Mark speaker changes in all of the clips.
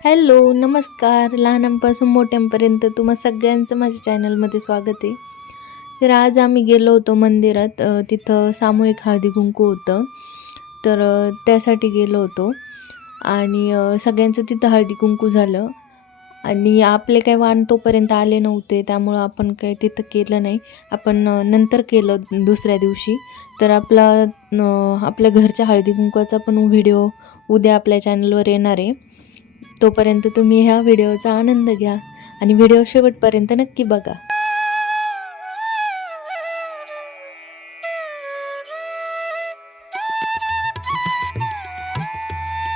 Speaker 1: Hello नमस्कार. लहानांपासून मोठ्यांपर्यंत तुम्हा सगळ्यांचं माझ्या चॅनलमध्ये स्वागत आहे. तर आज आम्ही गेलो होतो मंदिरात. तिथं सामूहिक हळदी कुंकू होतं. तर त्यासाठी गेलो होतो. आणि सगळ्यांचं तिथं हळदी कुंकू झालं. आणि आपले काय वाण तोपर्यंत आले नव्हते त्यामुळं आपण काय तिथं केलं नाही. आपण नंतर केलं दुसऱ्या दिवशी. तर आपला आपल्या घरच्या हळदी कुंकवाचा पण व्हिडिओ उद्या आपल्या चॅनलवर येणार आहे. तोपर्यंत तुम्ही ह्या व्हिडिओचा आनंद घ्या आणि व्हिडिओ शेवटपर्यंत नक्की बघा.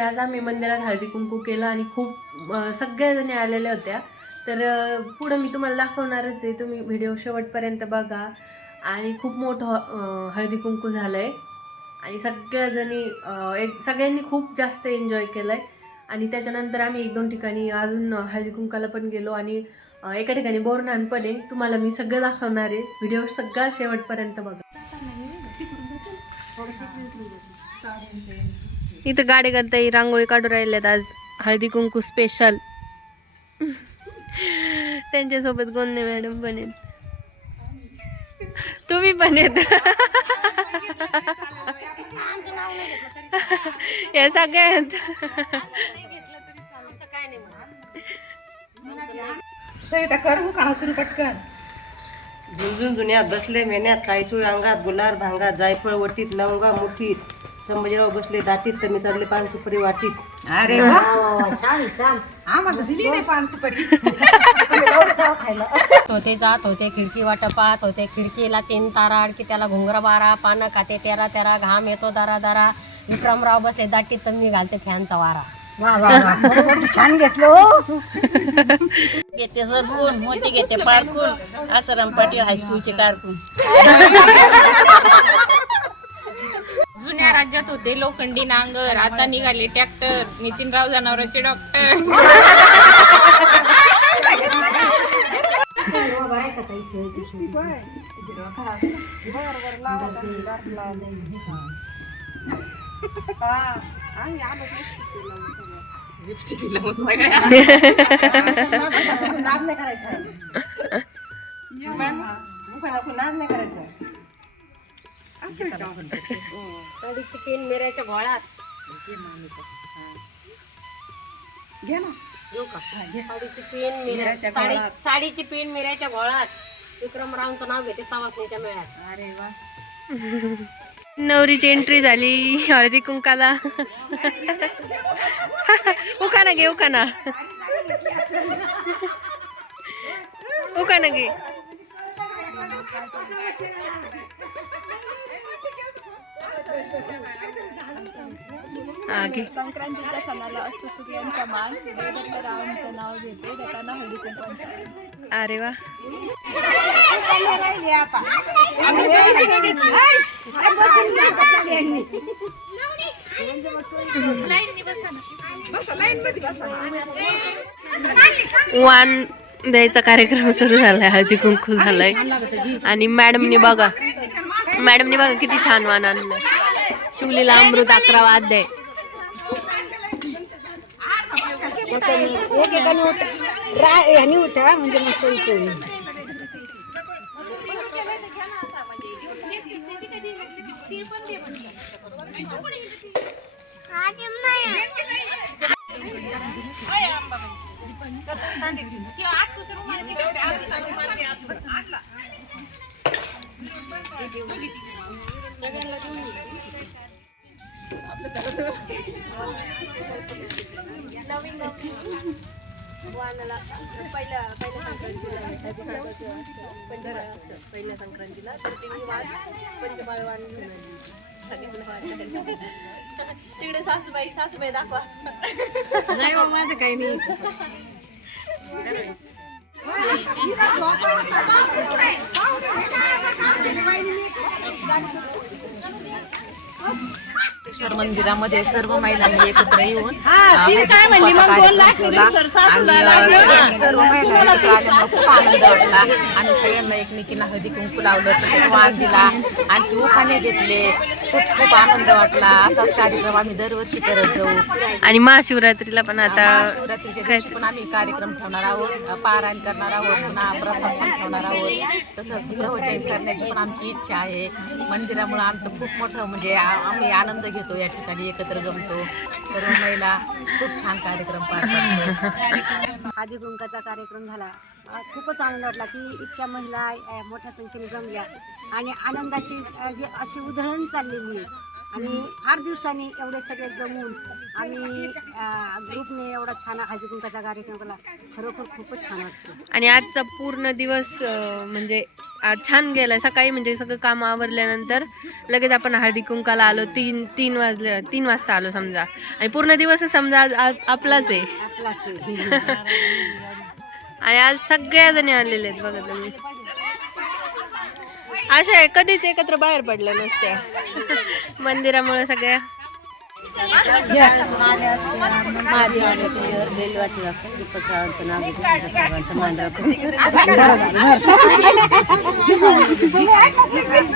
Speaker 1: आज आम्ही मंदिरात हळदी कुंकू केला आणि खूप सगळ्याजणी आलेल्या होत्या. तर पुढं मी तुम्हाला दाखवणारच आहे. तुम्ही व्हिडिओ शेवटपर्यंत बघा. आणि खूप मोठं हळदी कुंकू झालं आहे आणि सगळ्याजणी एक सगळ्यांनी खूप जास्त एन्जॉय केलं आहे आणि त्याच्यानंतर आम्ही एक दोन ठिकाणी अजून हळदी कुंकाला पण गेलो आणि एका ठिकाणी बोरनान पण आहे. तुम्हाला मी सगळं दाखवणार आहे. व्हिडिओ सगळा शेवटपर्यंत बघा. इथं गाडी करता रांगोळी काढून राहिल्यात आज. हळदी कुंकू स्पेशल त्यांच्यासोबत गोंदे मॅडम पण आहेत. तुम्ही पण येत. या सगळ्या आहेत.
Speaker 2: सविता कर का सुरू पटकन.
Speaker 3: झुंझुन जुन्यात बसले मेन्यात कायचूळ अंगात गुलार भांगात जायफळ वटीत लवंगा मुठीत संभाजीराव बसले दाटीत तर मी चढले पान सुपारी वाटीत.
Speaker 2: अरे वा. आम्हाला दिली नाही पान सुपारी
Speaker 4: होते जात होते खिडकी वाट पाहत होते खिडकीला तीन तारा अडकी त्याला घुंगरा बारा पानं खाते तेरा तेरा घाम येतो दारा दारा. विक्रमराव बसले दाटीत तर मी घालते फॅनचा वारा.
Speaker 2: वा वा वा. बरोबर, छान घेतलं हो.
Speaker 3: घेते सरकून मोती घेते पारकून आसाराम पाटील हायस्कूलचे कारकून.
Speaker 5: जुन्या राज्यात होते लोखंडी नांगर आता निघाले ट्रॅक्टर नितीनराव जनावरांचे डॉक्टर
Speaker 3: नाद नाही करायचं नाद नाही करायचं
Speaker 4: साडीची पिन मिऱ्याच्या घोळात
Speaker 2: घे ना
Speaker 4: येऊ का? साडीची पिन मिऱ्याच्या साडी साडीची पिन मिऱ्याच्या घोळात विक्रमरावांचं नाव घेते सवासणीच्या मेळ्यात
Speaker 2: अरे वा
Speaker 1: नवरीची एंट्री झाली. हळदी कुंकाला. उखाना घे उखाना उखाना घे.
Speaker 5: संक्रांतीच्या सणाला असतो सूर्यांचा मान. रावांचं नाव घेते. त्याला हळदी कुंकवांचा
Speaker 1: अरे वा. वान द्यायचा कार्यक्रम सुरू झालाय हळदी कुंकू झालाय. आणि मॅडमने बघा मॅडमने बघा किती छान वान आणलं शिवलीला अमृत अकरा वाद्य
Speaker 2: ह्यानी होत्या म्हणजे मस्त इथे
Speaker 1: वाणाला पहिल्या पहिल्या संक्रांतीला पहिल्या संक्रांतीला. तर ते मी वाण पंचमाळ वाण घेऊन आली. तिकडे सासूबाई सासूबाई दाखवा.
Speaker 4: नाही हो माझं काही नाही.
Speaker 6: मंदिरामध्ये सर्व महिलांनी एकत्र येऊन काय म्हणली? मग दोन लाख सर्व महिला एकत्र आल्यामुळे खूप आनंद वाटला. आणि सगळ्यांना एकमेकींना हळदी कुंकू लावलं वाण दिला. आणि ते उखाणे घेतले. खूप खूप आनंद वाटला. असाच कार्यक्रम आम्ही दरवर्षी करत जाऊ.
Speaker 7: आणि महाशिवरात्रीला पण आता
Speaker 6: महाशिवरात्रीच्या दिवशी पण आम्ही कार्यक्रम ठेवणार आहोत. पारायण करणार आहोत पुन्हा प्रसाद पण ठेवणार आहोत. तसंच प्रवचन करण्याची पण आमची इच्छा आहे. मंदिरामुळे आमचं खूप मोठं म्हणजे आ- आम्ही आनंद घेतो या ठिकाणी एकत्र जमतो. सर्व महिला खूप छान कार्यक्रम पार पाडतो
Speaker 2: आधी कुंकाचा कार्यक्रम झाला. खूपच आनंद वाटला की इतक्या महिला मोठ्या संख्येने जमल्या. आणि आनंदाची अशी उधळण चाललेली आहे आणि फार दिवसांनी एवढे सगळे जमून आम्ही अ, ग्रुपने एवढा छान हळदी कुंकाचा कार्यक्रम केला खरोखर खूपच छान वाटतं
Speaker 7: आणि आजचा पूर्ण दिवस म्हणजे आज छान गेलाय. सकाळी म्हणजे सगळं काम आवरल्यानंतर लगेच आपण हळदी कुंकाला आलो. तीन तीन वाजले तीन वाजता आलो समजा. आणि पूर्ण दिवस समजा आज आज आपलाच आहे.
Speaker 2: आपलाच आहे.
Speaker 7: आणि आज सगळ्या जणी आलेले आहेत बघा तुम्ही. अशा आहे, कधीच एकत्र बाहेर पडल्या नसत्या. मंदिरामुळे सगळ्या.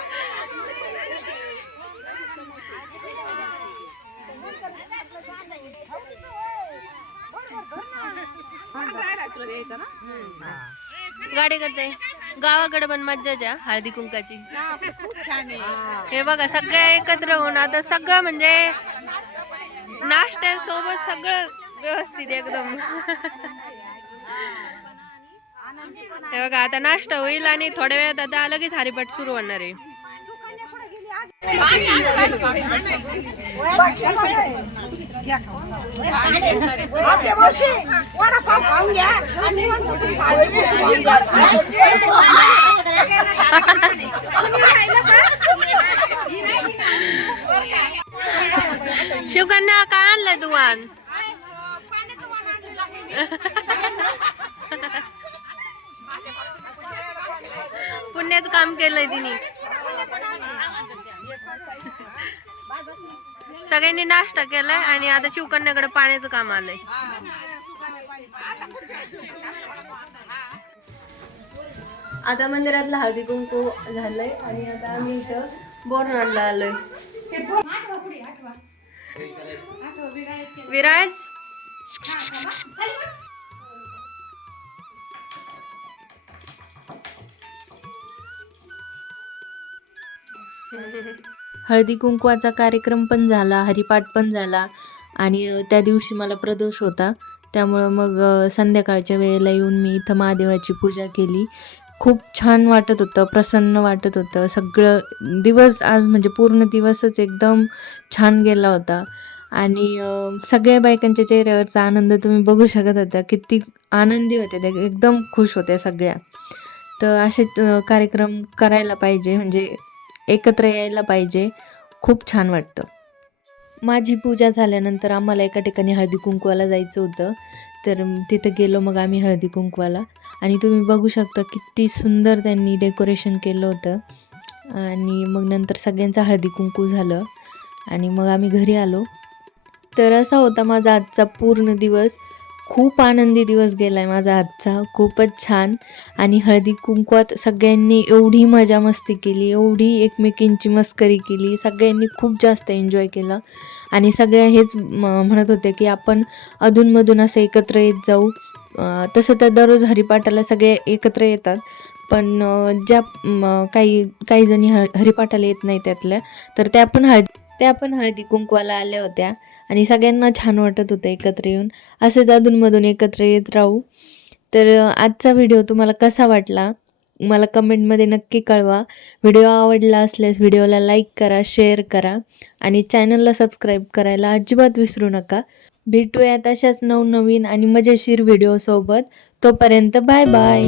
Speaker 7: गाडी करते. गावाकडे पण मज्जाच आहे हळदी कुंकाची. हे बघा सगळ्या एकत्र होऊन आता सगळं म्हणजे नाश्त्यासोबत सगळं व्यवस्थित एकदम. हे बघा आता नाश्ता होईल आणि थोड्या वेळात आता लगेच हरिपाठ सुरू होणार आहे. शिवकन्या काय आणलंय दुवान? पुण्याचं काम केलंय तिने. सगळ्यांनी नाश्ता केलाय आणि आता शिवकन्याकडे पाण्याचं काम आलंय. आता मंदिरातला हळदी कुंकू झालंय आणि आता आम्ही इथं बोरनाडला आलोय. विराज? हळदी कुंकवाचा कार्यक्रम पण झाला हरिपाठ पण झाला आणि त्या दिवशी मला प्रदोष होता. त्यामुळं मग संध्याकाळच्या वेळेला येऊन मी इथं महादेवाची पूजा केली. खूप छान वाटत होतं प्रसन्न वाटत होतं. सगळं दिवस आज म्हणजे पूर्ण दिवसच एकदम छान गेला होता. आणि सगळ्या बायकांच्या चेहऱ्यावरचा आनंद तुम्ही बघू शकत होता. किती आनंदी होत्या त्या एकदम खुश होत्या सगळ्या. तर असे कार्यक्रम करायला पाहिजे. म्हणजे एकत्र यायला पाहिजे. खूप छान वाटतं. माझी पूजा झाल्यानंतर आम्हाला एका ठिकाणी हळदी कुंकवाला जायचं होतं. तर तिथं गेलो मग आम्ही हळदी कुंकवाला. आणि तुम्ही बघू शकता किती सुंदर त्यांनी डेकोरेशन केलं होतं. आणि मग नंतर सगळ्यांचा हळदी कुंकू झालं. आणि मग आम्ही घरी आलो. तर असा होता माझा आजचा पूर्ण दिवस. खूप आनंदी दिवस गेला आहे माझा आजचा. खूपच छान. आणि हळदी कुंकवात सगळ्यांनी एवढी मजा मस्ती केली एवढी एकमेकींची मस्करी केली सगळ्यांनी खूप जास्त एन्जॉय केला. आणि सगळ्या हेच म- म्हणत होते की आपण अधूनमधून असं एकत्र येत जाऊ. तसं तर दररोज हरिपाठाला सगळे एकत्र येतात. पण ज्या काही काही जणी ह हरिपाठाला येत नाही त्यातल्या तर त्या पण हळदी त्या पण हळदी कुंकवाला आल्या होत्या. आणि सगळ्यांना छान वाटत होतं एकत्र येऊन. असेच अधूनमधून एकत्र येत राहू. तर आजचा व्हिडिओ तुम्हाला कसा वाटला? मला कमेंटमध्ये नक्की कळवा. व्हिडिओ आवडला असल्यास व्हिडिओला लाईक करा शेअर करा आणि चॅनलला सबस्क्राईब करायला अजिबात विसरू नका. भेटूयात अशाच नवनवीन आणि मजेशीर व्हिडिओसोबत. तोपर्यंत बाय बाय.